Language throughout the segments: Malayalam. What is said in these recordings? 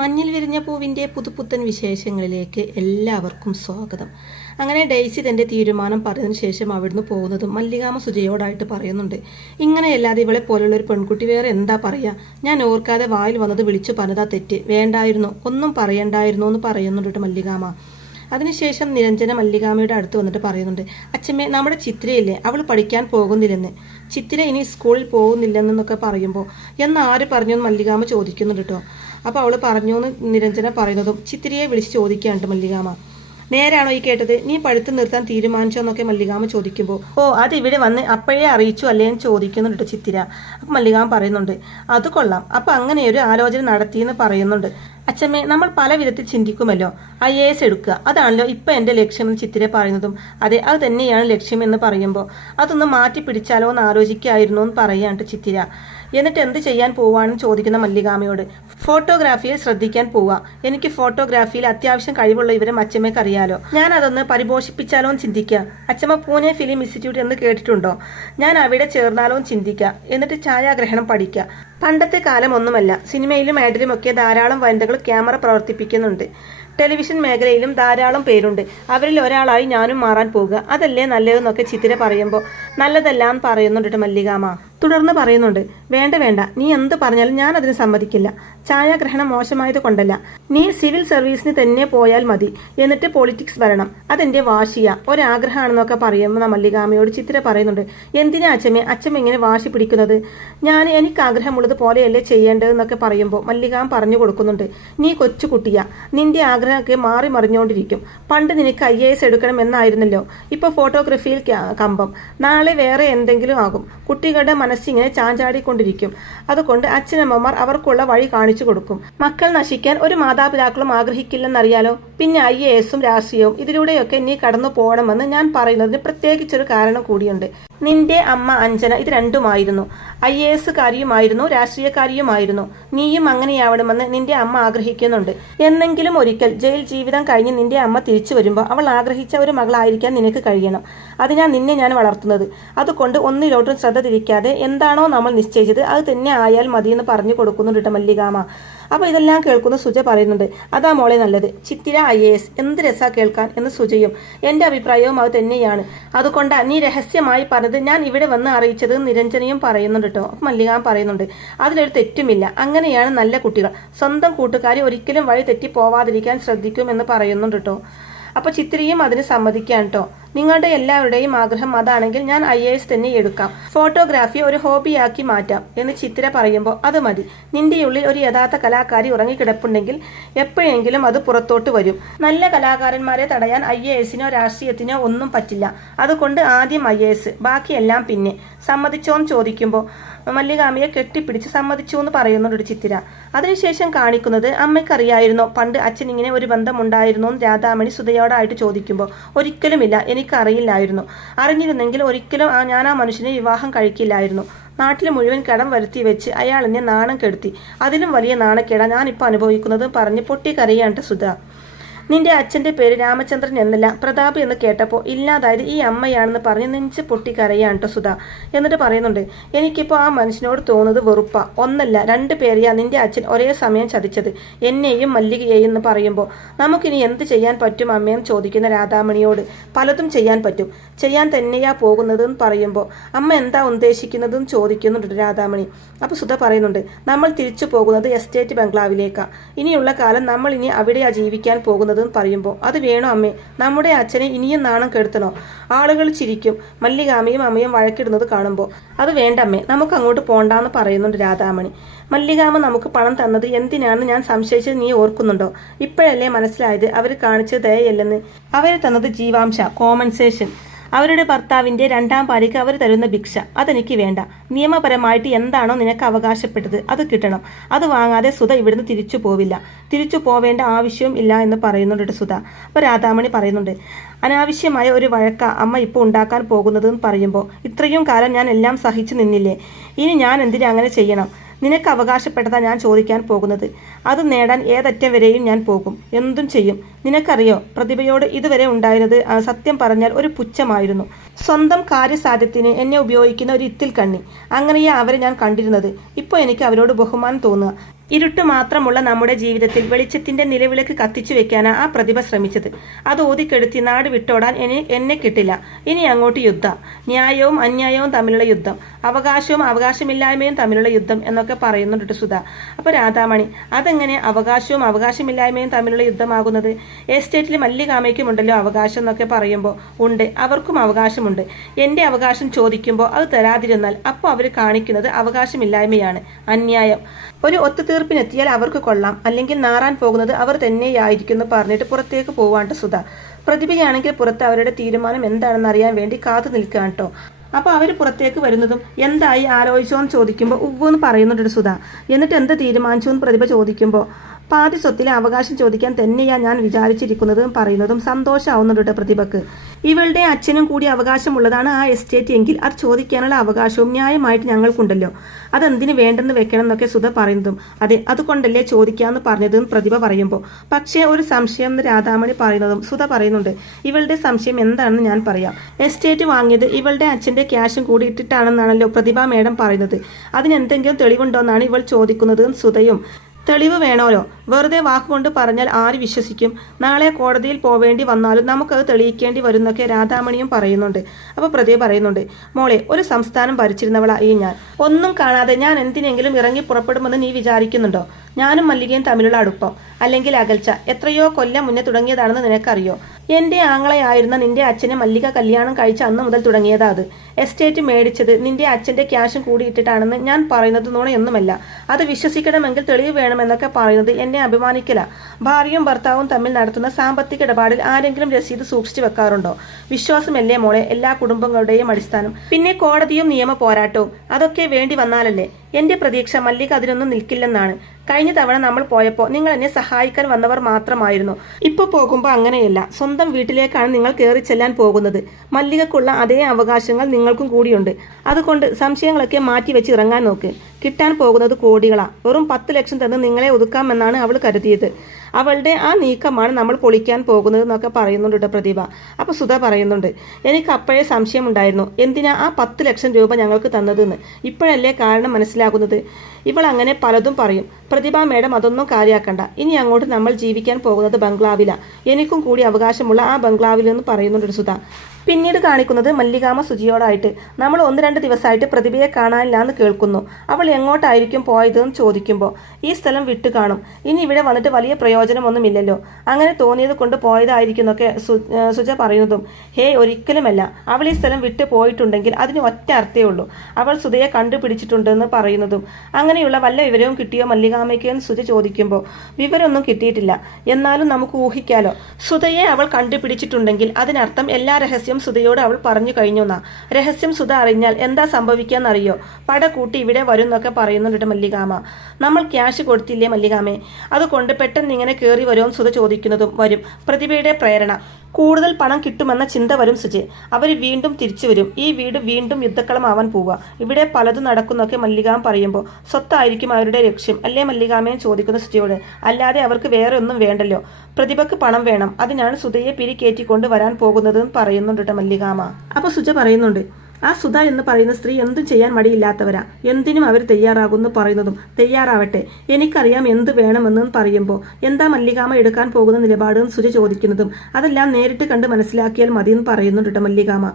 മഞ്ഞിൽ വിരിഞ്ഞ പൂവിൻ്റെ പുതുപുത്തൻ വിശേഷങ്ങളിലേക്ക് എല്ലാവർക്കും സ്വാഗതം. അങ്ങനെ ഡെയ്സി തൻ്റെ തീരുമാനം പറഞ്ഞതിന് ശേഷം അവിടുന്ന് പോകുന്നതും മല്ലികാമ്മ സുജയോടായിട്ട് പറയുന്നുണ്ട്, ഇങ്ങനെയല്ലാതെ ഇവളെ പോലുള്ളൊരു പെൺകുട്ടി വേറെ എന്താ പറയുക, ഞാൻ ഓർക്കാതെ വായിൽ വന്നത് വിളിച്ചു പറഞ്ഞതാ തെറ്റ്, വേണ്ടായിരുന്നു, ഒന്നും പറയണ്ടായിരുന്നു എന്ന് പറയുന്നുണ്ട് മല്ലികാമ്മ. അതിനുശേഷം നിരഞ്ജന മല്ലികാമ്മയുടെ അടുത്ത് വന്നിട്ട് പറയുന്നുണ്ട്, അച്ഛമ്മേ നമ്മുടെ ചിത്രയില്ലേ, അവൾ പഠിക്കാൻ പോകുന്നില്ലെന്ന്, ചിത്ര ഇനി സ്കൂളിൽ പോകുന്നില്ലെന്നൊക്കെ പറയുമ്പോൾ എന്നാര് പറഞ്ഞു മല്ലികാമ്മ ചോദിക്കുന്നുണ്ട് കേട്ടോ. അപ്പോൾ അവൾ പറഞ്ഞു എന്ന് നിരഞ്ജന പറയുന്നതും ചിത്രയെ വിളിച്ച് ചോദിക്കാനുണ്ട് മല്ലികാമ്മ. നേരാണോ ഈ കേട്ടത്, നീ പഠിത്തം നിർത്താൻ തീരുമാനിച്ചോ എന്നൊക്കെ മല്ലികാമ്മ ചോദിക്കുമ്പോൾ അത് ഇവിടെ വന്ന് അപ്പോഴേ അറിയിച്ചു അല്ലേ എന്ന് ചോദിക്കുന്നുണ്ട് ചിത്തിര. അപ്പം മല്ലികാമ്മ പറയുന്നുണ്ട്, അത് കൊള്ളാം, അപ്പം അങ്ങനെ ഒരു ആലോചന നടത്തിയെന്ന് പറയുന്നുണ്ട്. അച്ഛമ്മേ, നമ്മൾ പല വിധത്തിൽ ചിന്തിക്കുമല്ലോ, IAS എടുക്കുക, അതാണല്ലോ ഇപ്പം എൻ്റെ ലക്ഷ്യമെന്ന് ചിത്തിര പറയുന്നതും അതെ, അത് തന്നെയാണ് ലക്ഷ്യമെന്ന് പറയുമ്പോൾ അതൊന്ന് മാറ്റി പിടിച്ചാലോ എന്ന് ആലോചിക്കായിരുന്നു എന്ന് പറയാണ്ട് ചിത്തിര. എന്നിട്ട് എന്ത് ചെയ്യാൻ പോവാണെന്ന് ചോദിക്കുന്ന മല്ലികാമ്മയോട്, ഫോട്ടോഗ്രാഫിയിൽ ശ്രദ്ധിക്കാൻ പോവാ, എനിക്ക് ഫോട്ടോഗ്രാഫിയിൽ അത്യാവശ്യം കഴിവുള്ള ഇവരെ അച്ഛമ്മയ്ക്ക് അറിയാലോ, ഞാൻ അതൊന്ന് പരിപോഷിപ്പിച്ചാലോ എന്ന് ചിന്തിക്കുക. അച്ഛമ്മ പൂനെ ഫിലിം ഇൻസ്റ്റിറ്റ്യൂട്ട് എന്ന് കേട്ടിട്ടുണ്ടോ, ഞാൻ അവിടെ ചേർന്നാലോ എന്ന് ചിന്തിക്കുക. എന്നിട്ട് ഛായാഗ്രഹണം പഠിക്കുക. പണ്ടത്തെ കാലം ഒന്നുമല്ല, സിനിമയിലും ആഡിലും ഒക്കെ ധാരാളം വനിതകൾ ക്യാമറ പ്രവർത്തിപ്പിക്കുന്നുണ്ട്, ടെലിവിഷൻ മേഖലയിലും ധാരാളം പേരുണ്ട്, അവരിൽ ഒരാളായി ഞാനും മാറാൻ പോകുക, അതല്ലേ നല്ലതെന്നൊക്കെ ചിത്തിര പറയുമ്പോൾ നല്ലതല്ല എന്ന് പറയുന്നുണ്ട് മല്ലികാമ്മ. തുടർന്ന് പറയുന്നുണ്ട്, വേണ്ട വേണ്ട, നീ എന്ത് പറഞ്ഞാലും ഞാൻ അതിന് സമ്മതിക്കില്ല, ഛായാഗ്രഹണം മോശമായത് കൊണ്ടല്ല, നീ സിവിൽ സർവീസിന് തന്നെ പോയാൽ മതി, എന്നിട്ട് പൊളിറ്റിക്സ് വരണം, അതെന്റെ വാശിയ ഒരാഗ്രഹമാണെന്നൊക്കെ പറയുമ്പോൾ മല്ലികാമ്മയോട് ചിത്തിര പറയുന്നുണ്ട്, എന്തിനാ അച്ഛമ്മ ഇങ്ങനെ വാശി പിടിക്കുന്നത്, എനിക്ക് ആഗ്രഹമുള്ളത് പോലെയല്ലേ ചെയ്യേണ്ടതെന്നൊക്കെ പറയുമ്പോൾ മല്ലികാമ്മ പറഞ്ഞു കൊടുക്കുന്നുണ്ട്, നീ കൊച്ചുകുട്ടിയാ, നിന്റെ ആഗ്രഹമൊക്കെ മാറി മറിഞ്ഞുകൊണ്ടിരിക്കും, പണ്ട് നിനക്ക് IAS എടുക്കണം എന്നായിരുന്നല്ലോ, ഇപ്പൊ ഫോട്ടോഗ്രാഫിയിൽ കമ്പം, നാളെ വേറെ എന്തെങ്കിലും ആകും, കുട്ടികളുടെ മനസ്സിങ്ങനെ ചാഞ്ചാടിക്കൊണ്ടിരിക്കും, അതുകൊണ്ട് അച്ഛനമ്മമാർ അവർക്കുള്ള വഴി കാണിച്ചു കൊടുക്കും, മക്കൾ നശിക്കാൻ ഒരു മാതാപിതാക്കളും ആഗ്രഹിക്കില്ലെന്നറിയാലോ, പിന്നെ IASഉം രാഷ്ട്രീയവും ഇതിലൂടെയൊക്കെ നീ കടന്നു പോകണമെന്ന് ഞാൻ പറയുന്നതിന് പ്രത്യേകിച്ചൊരു കാരണം കൂടിയുണ്ട്. നിന്റെ അമ്മ അഞ്ജന ഇത് രണ്ടുമായിരുന്നു, IASകാരിയുമായിരുന്നു രാഷ്ട്രീയക്കാരിയുമായിരുന്നു, നീയും അങ്ങനെയാവണമെന്ന് നിന്റെ അമ്മ ആഗ്രഹിക്കുന്നുണ്ട്. എന്നെങ്കിലും ഒരിക്കൽ ജയിൽ ജീവിതം കഴിഞ്ഞ് നിന്റെ അമ്മ തിരിച്ചു വരുമ്പോൾ അവൾ ആഗ്രഹിച്ച ഒരു മകളായിരിക്കാൻ നിനക്ക് കഴിയണം, അതിനാ നിന്നെ ഞാൻ വളർത്തുന്നത്, അതുകൊണ്ട് ഒന്നിലോട്ടും ശ്രദ്ധ തിരിക്കാതെ എന്താണോ നമ്മൾ നിശ്ചയിച്ചത് അത് തന്നെ ആയാൽ മതിയെന്ന് പറഞ്ഞു കൊടുക്കുന്നുണ്ട് മല്ലികാമ്മ. അപ്പോൾ ഇതെല്ലാം കേൾക്കുന്ന സുജ പറയുന്നുണ്ട്, അതാ മോളെ നല്ലത്, ചിത്തിര IAS എന്ത് രസാ കേൾക്കാൻ എന്ന് സുജയും. എൻ്റെ അഭിപ്രായവും അത് തന്നെയാണ്, അതുകൊണ്ടാ നീ രഹസ്യമായി പറഞ്ഞത് ഞാൻ ഇവിടെ വന്ന് അറിയിച്ചത് നിരഞ്ജനയും പറയുന്നുണ്ട് കേട്ടോ. അപ്പം മല്ലികാമ്മ പറയുന്നുണ്ട്, അതിലൊരു തെറ്റുമില്ല, അങ്ങനെയാണ് നല്ല കുട്ടികൾ, സ്വന്തം കൂട്ടുകാരി ഒരിക്കലും വഴി തെറ്റി പോവാതിരിക്കാൻ ശ്രദ്ധിക്കും എന്ന് പറയുന്നുണ്ട് കേട്ടോ. അപ്പോൾ ചിത്രയും അതിന് സമ്മതിക്കാൻ കേട്ടോ. നിങ്ങളുടെ എല്ലാവരുടെയും ആഗ്രഹം അതാണെങ്കിൽ ഞാൻ IAS തന്നെ എടുക്കാം, ഫോട്ടോഗ്രാഫി ഒരു ഹോബിയാക്കി മാറ്റാം എന്ന് ചിത്ര പറയുമ്പോൾ അത് മതി, നിന്റെ ഉള്ളിൽ ഒരു യഥാർത്ഥ കലാകാരി ഉറങ്ങിക്കിടപ്പുണ്ടെങ്കിൽ എപ്പോഴെങ്കിലും അത് പുറത്തോട്ട് വരും, നല്ല കലാകാരന്മാരെ തടയാൻ IASനോ രാഷ്ട്രീയത്തിനോ ഒന്നും പറ്റില്ല, അതുകൊണ്ട് ആദ്യം IAS, ബാക്കിയെല്ലാം പിന്നെ, സമ്മതിച്ചോന്ന് ചോദിക്കുമ്പോൾ മല്ലികാമ്മയെ കെട്ടിപ്പിടിച്ച് സമ്മതിച്ചു എന്ന് പറയുന്നുണ്ട് ചിത്തിര. അതിനുശേഷം കാണിക്കുന്നത്, അമ്മയ്ക്കറിയായിരുന്നോ പണ്ട് അച്ഛൻ ഇങ്ങനെ ഒരു ബന്ധമുണ്ടായിരുന്നോ എന്ന് രാധാമണി സുധയോടായിട്ട് ചോദിക്കുമ്പോൾ ഒരിക്കലുമില്ല, എനിക്കറിയില്ലായിരുന്നു, അറിഞ്ഞിരുന്നെങ്കിൽ ഒരിക്കലും ഞാൻ ആ മനുഷ്യനെ വിവാഹം കഴിക്കില്ലായിരുന്നു, നാട്ടിൽ മുഴുവൻ കടം വരുത്തി വെച്ച് അയാൾ എന്നെ നാണം കെടുത്തി, അതിലും വലിയ നാണക്കേടാ ഞാനിപ്പോൾ അനുഭവിക്കുന്നത് പറഞ്ഞ് പൊട്ടിക്കരയാണ്ട് സുധ. നിന്റെ അച്ഛൻ്റെ പേര് രാമചന്ദ്രൻ എന്നല്ല പ്രതാപ് എന്ന് കേട്ടപ്പോൾ ഇല്ലാതായത് ഈ അമ്മയാണെന്ന് പറഞ്ഞ് നെഞ്ച് പൊട്ടിക്കരയാണ് കേട്ടോ സുധ. എന്നിട്ട് പറയുന്നുണ്ട്, എനിക്കിപ്പോൾ ആ മനുഷ്യനോട് തോന്നുന്നത് വെറുപ്പ, ഒന്നല്ല 2 പേരെയാ നിന്റെ അച്ഛൻ ഒരേ സമയം ചതിച്ചത്, എന്നെയും മല്ലികയെയും എന്ന് പറയുമ്പോൾ നമുക്കിനി എന്ത് ചെയ്യാൻ പറ്റും അമ്മയെന്ന് ചോദിക്കുന്ന രാധാമണിയോട്, പലതും ചെയ്യാൻ പറ്റും, ചെയ്യാൻ തന്നെയാ പോകുന്നതെന്ന് പറയുമ്പോൾ അമ്മ എന്താ ഉദ്ദേശിക്കുന്നതെന്ന് ചോദിക്കുന്നുണ്ട് രാധാമണി. അപ്പോൾ സുധ പറയുന്നുണ്ട്, നമ്മൾ തിരിച്ചു പോകുന്നത് എസ്റ്റേറ്റ് ബംഗ്ലാവിലേക്കാ, ഇനിയുള്ള കാലം നമ്മൾ ഇനി അവിടെയാ ജീവിക്കാൻ പോകുന്നത് പറയുമ്പോൾ അത് വേണോ അമ്മേ, നമ്മുടെ അച്ഛനെ ഇനിയും നാണം കെടുത്തണോ, ആളുകൾ ചിരിക്കും, മല്ലികാമ്മയും അമ്മയും വഴക്കിടുന്നത് കാണുമ്പോൾ, അത് വേണ്ട അമ്മേ, നമുക്ക് അങ്ങോട്ട് പോണ്ടാന്ന് പറയുന്നുണ്ട് രാധാമണി. മല്ലികാമ്മ നമുക്ക് പണം തന്നത് എന്തിനാണെന്ന് ഞാൻ സംശയിച്ചത് നീ ഓർക്കുന്നുണ്ടോ, ഇപ്പോഴല്ലേ മനസ്സിലായത് അവർ കാണിച്ചത് ദയയല്ലെന്ന്, അവർ തന്നത് ജീവാംശ കോമ്പൻസേഷൻ, അവരുടെ ഭർത്താവിൻ്റെ 2ാം ഭാര്യയ്ക്ക് അവർ തരുന്ന ഭിക്ഷ, അതെനിക്ക് വേണ്ട, നിയമപരമായിട്ട് എന്താണോ നിനക്ക് അവകാശപ്പെട്ടത് അത് കിട്ടണം, അത് വാങ്ങാതെ സുധ ഇവിടുന്ന് തിരിച്ചു പോവില്ല, തിരിച്ചു പോവേണ്ട ആവശ്യവും ഇല്ല എന്ന് പറയുന്നുണ്ട് സുധ. അപ്പോൾ രാധാമണി പറയുന്നുണ്ട്, അനാവശ്യമായ ഒരു വഴക്ക അമ്മ ഇപ്പോൾ ഉണ്ടാക്കാൻ പോകുന്നതെന്ന് പറയുമ്പോൾ ഇത്രയും കാലം ഞാൻ എല്ലാം സഹിച്ചു നിന്നില്ലേ, ഇനി ഞാൻ എന്തിനാ അങ്ങനെ ചെയ്യണം, നിനക്ക് അവകാശപ്പെട്ടതാ ഞാൻ ചോദിക്കാൻ പോകുന്നത്, അത് നേടാൻ ഏതറ്റം വരെയും ഞാൻ പോകും, എന്തും ചെയ്യും. നിനക്കറിയോ, പ്രതിഭയോട് ഇതുവരെ ഉണ്ടായിരുന്നത് സത്യം പറഞ്ഞാൽ ഒരു പുച്ഛമായിരുന്നു. സ്വന്തം കാര്യസാധ്യത്തിന് എന്നെ ഉപയോഗിക്കുന്ന ഒരു ഇത്തിൽ കണ്ണി. അങ്ങനെയാ അവരെ ഞാൻ കണ്ടിരുന്നത്. ഇപ്പോൾ എനിക്ക് അവരോട് ബഹുമാനം തോന്നുക. ഇരുട്ട് മാത്രമുള്ള നമ്മുടെ ജീവിതത്തിൽ വെളിച്ചത്തിന്റെ നിലവിളക്ക് കത്തിച്ചു വെക്കാനാ ആ പ്രതിഭ ശ്രമിച്ചത്. അത് ഓതിക്കെടുത്തി നാട് വിട്ടോടാൻ എന്നെ കിട്ടില്ല. ഇനി അങ്ങോട്ട് യുദ്ധം, ന്യായവും അന്യായവും തമ്മിലുള്ള യുദ്ധം, അവകാശവും അവകാശമില്ലായ്മയും തമ്മിലുള്ള യുദ്ധം എന്നൊക്കെ പറയുന്നുണ്ട് സുധ. അപ്പോൾ രാധാമണി, അതെങ്ങനെ അവകാശവും അവകാശമില്ലായ്മയും തമ്മിലുള്ള യുദ്ധമാകുന്നത്? എസ്റ്റേറ്റിൽ മല്ലികാമയ്ക്കും ഉണ്ടല്ലോ അവകാശം എന്നൊക്കെ പറയുമ്പോൾ ഉണ്ട്, അവർക്കും അവകാശമുണ്ട്. എൻ്റെ അവകാശം ചോദിക്കുമ്പോൾ അത് തരാതിരുന്നാൽ അപ്പോൾ അവർ കാണിക്കുന്നത് അവകാശമില്ലായ്മയാണ്, അന്യായം. ഒരു ഒത്തുതീർപ്പിനെത്തിയാൽ അവർക്ക് കൊള്ളാം, അല്ലെങ്കിൽ നാറാൻ പോകുന്നത് അവർ തന്നെയായിരിക്കും എന്ന് പറഞ്ഞിട്ട് പുറത്തേക്ക് പോവാണ്ട് സുധ. പ്രതിഭയാണെങ്കിൽ പുറത്ത് അവരുടെ തീരുമാനം എന്താണെന്ന് അറിയാൻ വേണ്ടി കാത്തു നിൽക്കുകയാണ് കേട്ടോ. അപ്പോൾ അവർ പുറത്തേക്ക് വരുന്നതും എന്തായി ആലോചിച്ചോന്ന് ചോദിക്കുമ്പോൾ ഉവ്വെന്ന് പറയുന്നുണ്ട് സുധ. എന്നിട്ട് എന്ത് തീരുമാനിച്ചു എന്ന് പ്രതിഭ ചോദിക്കുമ്പോൾ പാതി സ്വത്തിലെ അവകാശം ചോദിക്കാൻ തന്നെയാ ഞാൻ വിചാരിച്ചിരിക്കുന്നതും പറയുന്നതും സന്തോഷമാവുന്നുണ്ട് പ്രതിഭക്ക്. ഇവളുടെ അച്ഛനും കൂടി അവകാശമുള്ളതാണ് ആ എസ്റ്റേറ്റ് എങ്കിൽ അത് ചോദിക്കാനുള്ള അവകാശവും ന്യായമായിട്ട് ഞങ്ങൾക്കുണ്ടല്ലോ. അതെന്തിനു വേണ്ടെന്ന് വെക്കണം എന്നൊക്കെ സുധ പറയുന്നതും അതെ, അതുകൊണ്ടല്ലേ ചോദിക്കാമെന്ന് പറഞ്ഞതെന്ന് പ്രതിഭ പറയുമ്പോൾ പക്ഷേ ഒരു സംശയം എന്ന് രാധാമണി പറയുന്നതും സുധ പറയുന്നുണ്ട്, ഇവളുടെ സംശയം എന്താണെന്ന് ഞാൻ പറയാം. എസ്റ്റേറ്റ് വാങ്ങിയത് ഇവളുടെ അച്ഛൻ്റെ ക്യാഷും കൂടി ഇട്ടിട്ടാണെന്നാണല്ലോ പ്രതിഭ മേഡം പറയുന്നത്. അതിനെന്തെങ്കിലും തെളിവുണ്ടോന്നാണ് ഇവൾ ചോദിക്കുന്നതും സുധയും. തെളിവ് വേണമല്ലോ, വെറുതെ വാക്കുകൊണ്ട് പറഞ്ഞാൽ ആര് വിശ്വസിക്കും? നാളെ കോടതിയിൽ പോവേണ്ടി വന്നാലും നമുക്കത് തെളിയിക്കേണ്ടി വരുന്നൊക്കെ രാധാമണിയും പറയുന്നുണ്ട്. അപ്പോൾ പ്രതിഭ പറയുന്നുണ്ട്, മോളെ, ഒരു സംസ്ഥാനം ഭരിച്ചിരുന്നവളായി ഞാൻ. ഒന്നും കാണാതെ ഞാൻ എന്തിനെങ്കിലും ഇറങ്ങി പുറപ്പെടുമെന്ന് നീ വിചാരിക്കുന്നുണ്ടോ? ഞാനും മല്ലികയും തമ്മിലുള്ള അടുപ്പം അല്ലെങ്കിൽ അകൽച്ച എത്രയോ കൊല്ലം മുന്നേ തുടങ്ങിയതാണെന്ന് നിനക്കറിയോ? എൻ്റെ ആങ്ങളയായിരുന്ന നിന്റെ അച്ഛനെ മല്ലിക കല്യാണം കഴിച്ച അന്ന് മുതൽ തുടങ്ങിയതാ അത്. എസ്റ്റേറ്റ് മേടിച്ചത് നിന്റെ അച്ഛൻ്റെ ക്യാഷും കൂടി ഇട്ടിട്ടാണെന്ന് ഞാൻ പറയുന്നത് നുണയൊന്നുമല്ല. അത് വിശ്വസിക്കണമെങ്കിൽ തെളിവ് വേണമെന്നൊക്കെ പറയുന്നത് എന്നെ അഭിമാനിക്കല. ഭാര്യയും ഭർത്താവും തമ്മിൽ നടത്തുന്ന സാമ്പത്തിക ഇടപാടിൽ ആരെങ്കിലും രസീത് സൂക്ഷിച്ചു വെക്കാറുണ്ടോ? വിശ്വാസമല്ലേ മോളെ എല്ലാ കുടുംബങ്ങളുടെയും അടിസ്ഥാനം. പിന്നെ കോടതിയും നിയമ പോരാട്ടവും അതൊക്കെ വേണ്ടി വന്നാലല്ലേ? എൻ്റെ പ്രതീക്ഷ മല്ലിക അതിനൊന്നും നിൽക്കില്ലെന്നാണ്. കഴിഞ്ഞ തവണ നമ്മൾ പോയപ്പോൾ നിങ്ങൾ എന്നെ സഹായിക്കാൻ വന്നവർ മാത്രമായിരുന്നു. ഇപ്പോൾ പോകുമ്പോൾ അങ്ങനെയല്ല, സ്വന്തം വീട്ടിലേക്കാണ് നിങ്ങൾ കയറി ചെല്ലാൻ പോകുന്നത്. മല്ലികക്കുള്ള അതേ അവകാശങ്ങൾ നിങ്ങൾക്കും കൂടിയുണ്ട്. അതുകൊണ്ട് സംശയങ്ങളൊക്കെ മാറ്റി വെച്ച് ഇറങ്ങാൻ നോക്ക്. കിട്ടാൻ പോകുന്നത് കോടികളാ. വെറും 10 ലക്ഷം തന്ന് നിങ്ങളെ ഒതുക്കാമെന്നാണ് അവൾ കരുതിയത്. അവളുടെ ആ നീക്കമാണ് നമ്മൾ പൊളിക്കാൻ പോകുന്നത് എന്നൊക്കെ പറയുന്നുണ്ട് പ്രതിഭ. അപ്പോൾ സുധ പറയുന്നുണ്ട്, എനിക്ക് അപ്പോഴേ സംശയമുണ്ടായിരുന്നു എന്തിനാ ആ 10 ലക്ഷം രൂപ ഞങ്ങൾക്ക് തന്നതെന്ന്. ഇപ്പോഴല്ലേ കാരണം മനസ്സിലാകുന്നത്. ഇവൾ അങ്ങനെ പലതും പറയും. പ്രതിഭ മേഡം അതൊന്നും കാര്യമാക്കണ്ട. ഇനി അങ്ങോട്ട് നമ്മൾ ജീവിക്കാൻ പോകുന്നത് ബംഗ്ലാവിലാണ്. എനിക്കും കൂടി അവകാശമുള്ള ആ ബംഗ്ലാവിൽ എന്ന് പറയുന്നുണ്ട് സുധ. പിന്നീട് കാണിക്കുന്നത് മല്ലികാമ സുജിയോടായിട്ട്. നമ്മൾ 1-2 ദിവസമായിട്ട് പ്രതിഭയെ കാണാനില്ല എന്ന് കേൾക്കുന്നു. അവൾ എങ്ങോട്ടായിരിക്കും പോയതെന്ന് ചോദിക്കുമ്പോൾ ഈ സ്ഥലം വിട്ടു കാണും, ഇനി ഇവിടെ വന്നിട്ട് വലിയ പ്രയോജനമൊന്നുമില്ലല്ലോ, അങ്ങനെ തോന്നിയത് കൊണ്ട് പോയതായിരിക്കുന്നൊക്കെ സുജ പറയുന്നതും ഒരിക്കലുമല്ല. അവൾ ഈ സ്ഥലം വിട്ടു പോയിട്ടുണ്ടെങ്കിൽ അതിന് ഒറ്റ അർത്ഥേ ഉള്ളൂ, അവൾ സുധയെ കണ്ടുപിടിച്ചിട്ടുണ്ടെന്ന് പറയുന്നതും. അങ്ങനെയുള്ള വല്ല വിവരവും കിട്ടിയോ മല്ലികാമയ്ക്ക് എന്ന് സുജ ചോദിക്കുമ്പോൾ വിവരമൊന്നും കിട്ടിയിട്ടില്ല, എന്നാലും നമുക്ക് ഊഹിക്കാലോ. സുധയെ അവൾ കണ്ടുപിടിച്ചിട്ടുണ്ടെങ്കിൽ അതിനർത്ഥം എല്ലാ രഹസ്യം സുധയോട് അവൾ പറഞ്ഞു കഴിഞ്ഞുന്നാ. രഹസ്യം സുധ അറിഞ്ഞാൽ എന്താ സംഭവിക്കാന്നറിയോ? പട കൂട്ടി ഇവിടെ വരും എന്നൊക്കെ പറയുന്നുണ്ട് മല്ലികാമ. നമ്മൾ ക്യാഷ് കൊടുത്തില്ലേ മല്ലികാമേ, അതുകൊണ്ട് പെട്ടെന്ന് ഇങ്ങനെ കയറി വരുമോ സുധ ചോദിക്കുന്നതും വരും. പ്രതിഭയുടെ പ്രേരണ, കൂടുതൽ പണം കിട്ടുമെന്ന ചിന്ത വരും സുജെ. അവർ വീണ്ടും തിരിച്ചു വരും. ഈ വീട് വീണ്ടും യുദ്ധക്കളമാവാൻ പോവുക. ഇവിടെ പലതും നടക്കുന്നൊക്കെ മല്ലികാമ പറയുമ്പോൾ സ്വത്തായിരിക്കും അവരുടെ ലക്ഷ്യം അല്ലേ മല്ലികാമയെ ചോദിക്കുന്ന സുജയോട്. അല്ലാതെ അവർക്ക് വേറെ ഒന്നും വേണ്ടല്ലോ. പ്രതിഭക്ക് പണം വേണം, അതിനാണ് സുധയെ പിരികേറ്റിക്കൊണ്ട് വരാൻ പോകുന്നതെന്ന് പറയുന്നുണ്ട് മല്ലികാമ. അപ്പോൾ സുജ പറയുന്നുണ്ട്, ആ സുധ എന്ന് പറയുന്ന സ്ത്രീ എന്തും ചെയ്യാൻ മടിയില്ലാത്തവരാ. എന്തിനും അവർ തയ്യാറാകുന്നു പറയുന്നതും തയ്യാറാവട്ടെ, എനിക്കറിയാം എന്ത് വേണമെന്നും പറയുമ്പോൾ എന്താ മല്ലികാമ എടുക്കാൻ പോകുന്ന നിലപാടെന്ന് സുജ ചോദിക്കുന്നതും അതെല്ലാം നേരിട്ട് കണ്ട് മനസ്സിലാക്കിയാൽ മതിയെന്ന് പറയുന്നുണ്ട് മല്ലികാമ.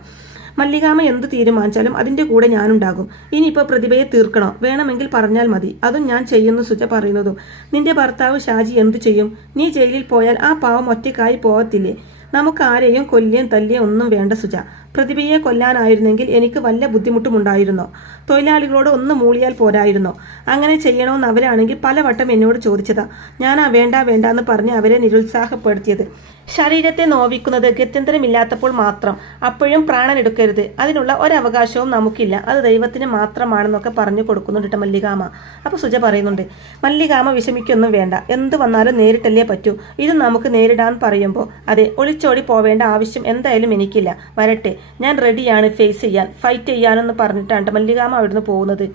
മല്ലികാമ എന്ത് തീരുമാനിച്ചാലും അതിൻ്റെ കൂടെ ഞാനുണ്ടാകും. ഇനിയിപ്പോൾ പ്രതിഭയെ തീർക്കണോ? വേണമെങ്കിൽ പറഞ്ഞാൽ മതി, അതും ഞാൻ ചെയ്യുന്നു സുജ പറയുന്നതും. നിന്റെ ഭർത്താവ് ഷാജി എന്തു ചെയ്യും? നീ ജയിലിൽ പോയാൽ ആ പാവം ഒറ്റക്കായി പോകത്തില്ലേ? നമുക്ക് ആരെയും കൊല്ലുകയും തല്ലുകയും ഒന്നും വേണ്ട സുജ. പ്രതിഭയെ കൊല്ലാനായിരുന്നെങ്കിൽ എനിക്ക് വല്ല ബുദ്ധിമുട്ടുമുണ്ടായിരുന്നോ? തൊഴിലാളികളോട് ഒന്ന് മൂളിയാൽ പോരായിരുന്നോ? അങ്ങനെ ചെയ്യണമെന്ന് അവരാണെങ്കിൽ പലവട്ടം എന്നോട് ചോദിച്ചതാ. ഞാനാ വേണ്ട വേണ്ട എന്ന് പറഞ്ഞ് അവരെ നിരുത്സാഹപ്പെടുത്തിയത്. ശരീരത്തെ നോവിക്കുന്നത് ഗത്യന്തരമില്ലാത്തപ്പോൾ മാത്രം. അപ്പോഴും പ്രാണൻ എടുക്കരുത്, അതിനുള്ള ഒരവകാശവും നമുക്കില്ല, അത് ദൈവത്തിന് മാത്രമാണെന്നൊക്കെ പറഞ്ഞു കൊടുക്കുന്നുണ്ട് മല്ലികാമ. അപ്പോൾ സുജ പറയുന്നുണ്ട്, മല്ലികാമ വിഷമിക്കൊന്നും വേണ്ട, എന്ത് വന്നാലും നേരിട്ടല്ലേ പറ്റൂ, ഇത് നമുക്ക് നേരിടാന്ന് പറയുമ്പോൾ അതെ, ഒളിച്ചോടി പോവേണ്ട ആവശ്യം എന്തായാലും എനിക്കില്ല, വരട്ടെ, ഞാൻ റെഡിയാണ് ഫേസ് ചെയ്യാൻ, ഫൈറ്റ് ചെയ്യാനെന്ന് പറഞ്ഞിട്ടാണ് മല്ലികാമ അവിടുന്ന് പോകുന്നത്.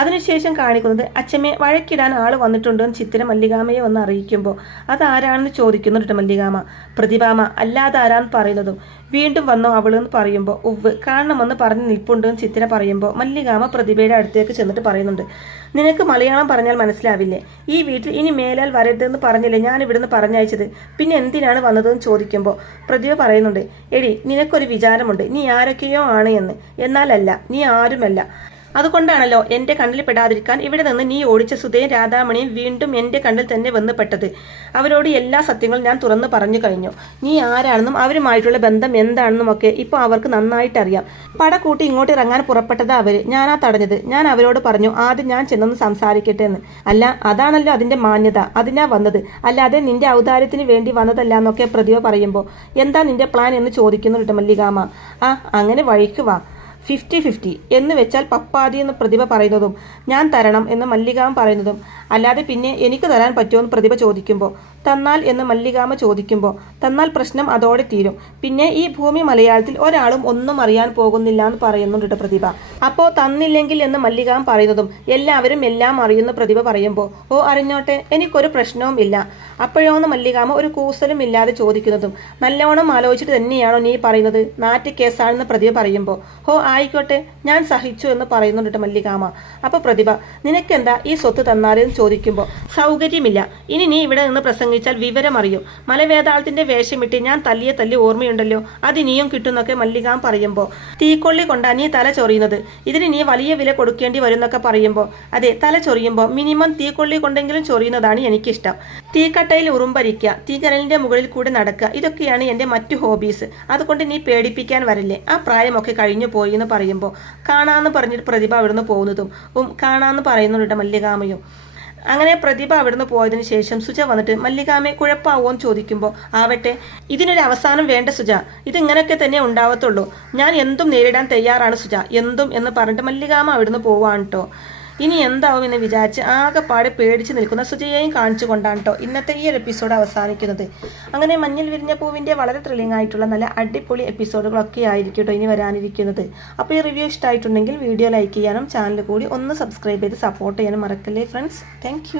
അതിനുശേഷം കാണിക്കുന്നത് അച്ഛമ്മയെ വഴക്കിടാൻ ആൾ വന്നിട്ടുണ്ടെന്ന് ചിത്തിര മല്ലികാമയെ ഒന്ന് അറിയിക്കുമ്പോൾ അതാരാണെന്ന് ചോദിക്കുന്നുണ്ട് മല്ലികാമ. പ്രതിഭാമ അല്ലാതെ ആരാന്ന് പറയുന്നതും വീണ്ടും വന്നോ അവളെന്ന് പറയുമ്പോൾ ഉവ്വ് കാണണമെന്ന് പറഞ്ഞ് നിൽപ്പുണ്ടെന്ന് ചിത്തിര പറയുമ്പോൾ മല്ലികാമ പ്രതിഭയുടെ അടുത്തേക്ക് ചെന്നിട്ട് പറയുന്നുണ്ട്, നിനക്ക് മലയാളം പറഞ്ഞാൽ മനസ്സിലാവില്ലേ? ഈ വീട്ടിൽ ഇനി മേലാൽ വരരുതെന്ന് പറഞ്ഞില്ലേ ഞാൻ ഇവിടുന്ന് പറഞ്ഞയച്ചത്, പിന്നെ എന്തിനാണ് വന്നതെന്ന് ചോദിക്കുമ്പോൾ പ്രതിഭ പറയുന്നുണ്ട്, എടി നിനക്കൊരു വിചാരമുണ്ട് നീ ആരൊക്കെയോ ആണ് എന്ന്. എന്നാലല്ല, നീ ആരുമല്ല. അതുകൊണ്ടാണല്ലോ എൻ്റെ കണ്ണിൽ പെടാതിരിക്കാൻ ഇവിടെ നിന്ന് നീ ഓടിച്ച സുധയും രാധാമണിയും വീണ്ടും എൻ്റെ കണ്ണിൽ തന്നെ വന്ന് പെട്ടത്. അവരോട് എല്ലാ സത്യങ്ങളും ഞാൻ തുറന്നു പറഞ്ഞു കഴിഞ്ഞു. നീ ആരാണെന്നും അവരുമായിട്ടുള്ള ബന്ധം എന്താണെന്നും ഒക്കെ ഇപ്പോൾ അവർക്ക് നന്നായിട്ടറിയാം. പട കൂട്ടി ഇങ്ങോട്ട് ഇറങ്ങാൻ പുറപ്പെട്ടതാ അവര്. ഞാനാ തടഞ്ഞത്. ഞാൻ അവരോട് പറഞ്ഞു ആദ്യം ഞാൻ ചെന്നൊന്ന് സംസാരിക്കട്ടെ എന്ന്. അല്ല, അതാണല്ലോ അതിൻ്റെ മാന്യത. അതിനാ വന്നത്, അല്ലാതെ നിന്റെ ഔദാര്യത്തിന് വേണ്ടി വന്നതല്ല എന്നൊക്കെ പ്രതിഭ പറയുമ്പോൾ എന്താ നിന്റെ പ്ലാൻ എന്ന് ചോദിക്കുന്നുണ്ട് മല്ലികാമ. അങ്ങനെ വഴിക്ക് വാ. 50-50 എന്ന് വെച്ചാൽ പപ്പാതി എന്ന് പ്രതിഭ പറയുന്നതും ഞാൻ തരണം എന്ന് മല്ലികാമ പറയുന്നതും അല്ലാതെ പിന്നെ എനിക്ക് തരാൻ പറ്റുമോ എന്ന് പ്രതിഭ ചോദിക്കുമ്പോൾ തന്നാൽ എന്ന് മല്ലികാമ ചോദിക്കുമ്പോൾ തന്നാൽ പ്രശ്നം അതോടെ തീരും. പിന്നെ ഈ ഭൂമി മലയാളത്തിൽ ഒരാളും ഒന്നും അറിയാൻ പോകുന്നില്ല എന്ന് പറയുന്നുണ്ട് പ്രതിഭ. അപ്പോൾ തന്നില്ലെങ്കിൽ എന്ന് മല്ലികാമ പറയുന്നതും എല്ലാവരും എല്ലാം അറിയുന്ന പ്രതിഭ പറയുമ്പോൾ ഓ അറിഞ്ഞോട്ടെ, എനിക്കൊരു പ്രശ്നവും ഇല്ല. അപ്പോഴോന്ന് മല്ലികാമ ഒരു കൂസലും ഇല്ലാതെ ചോദിക്കുന്നതും നല്ലോണം ആലോചിച്ചിട്ട് തന്നെയാണോ നീ പറയുന്നത്? നാറ്റുകേസാണെന്ന് പ്രതിഭ പറയുമ്പോൾ ഓ ആയിക്കോട്ടെ, ഞാൻ സഹിച്ചു എന്ന് പറയുന്നുണ്ട് മല്ലികാമ. അപ്പോൾ പ്രതിഭ നിനക്കെന്താ ഈ സ്വത്ത് തന്നാലെന്ന് ചോദിക്കുമ്പോൾ സൗകര്യമില്ല. ഇനി നീ ഇവിടെ നിന്ന് പ്രസംഗിച്ചാൽ വിവരം അറിയും. മലവേതാളത്തിന്റെ വേഷമിട്ട് ഞാൻ തല്ലി ഓർമ്മയുണ്ടല്ലോ, അത് നീയും കിട്ടുന്നൊക്കെ മല്ലികാമ പറയുമ്പോൾ തീക്കൊള്ളി കൊണ്ടാ നീ തല ചൊറിയുന്നത്, ഇതിന് നീ വലിയ വില കൊടുക്കേണ്ടി വരുന്നൊക്കെ പറയുമ്പോൾ അതെ, തല ചൊറിയുമ്പോൾ മിനിമം തീക്കൊള്ളി കൊണ്ടെങ്കിലും ചൊറിയുന്നതാണ് എനിക്കിഷ്ടം. തീക്കട്ടയിൽ ഉറുമ്പരിക്കുക, തീകരലിന്റെ മുകളിൽ കൂടെ നടക്കുക, ഇതൊക്കെയാണ് എൻ്റെ മറ്റു ഹോബീസ്. അതുകൊണ്ട് നീ പേടിപ്പിക്കാൻ വരല്ലേ. ആ പ്രായമൊക്കെ കഴിഞ്ഞു പോയി എന്ന് പറയുമ്പോൾ കാണാന്ന് പറഞ്ഞിട്ട് പ്രതിഭ അവിടുന്ന് പോകുന്നതും കാണാന്ന് പറയുന്നുണ്ട് മല്ലികാമയും. അങ്ങനെ പ്രതിഭ അവിടുന്ന് പോയതിനു ശേഷം സുജ വന്നിട്ട് മല്ലികാമയെ കുഴപ്പമാവോന്ന് ചോദിക്കുമ്പോൾ ആവട്ടെ, ഇതിനൊരു അവസാനം വേണ്ട സുജ, ഇതിങ്ങനെയൊക്കെ തന്നെ ഉണ്ടാവത്തുള്ളൂ. ഞാൻ എന്തും നേരിടാൻ തയ്യാറാണ് സുജ, എന്തും എന്ന് പറഞ്ഞിട്ട് മല്ലികാമ അവിടുന്ന് പോവാണ് കേട്ടോ. ഇനി എന്താവും എന്ന് വിചാരിച്ച് ആകെപ്പാടെ പേടിച്ച് നിൽക്കുന്ന സുജയെയും കാണിച്ചു കൊണ്ടാണ് കേട്ടോ ഇന്നത്തെ ഈ ഒരു എപ്പിസോഡ് അവസാനിക്കുന്നത്. അങ്ങനെ മഞ്ഞിൽ വിരിഞ്ഞ പൂവിൻ്റെ വളരെ ത്രില്ലിംഗ് ആയിട്ടുള്ള നല്ല അടിപൊളി എപ്പിസോഡുകളൊക്കെ ആയിരിക്കും കേട്ടോ ഇനി വരാനിരിക്കുന്നത്. അപ്പോൾ ഈ റിവ്യൂ ഇഷ്ടമായിട്ടുണ്ടെങ്കിൽ വീഡിയോ ലൈക്ക് ചെയ്യാനും ചാനൽ കൂടി ഒന്ന് സബ്സ്ക്രൈബ് ചെയ്ത് സപ്പോർട്ട് ചെയ്യാനും മറക്കല്ലേ ഫ്രണ്ട്സ്. താങ്ക്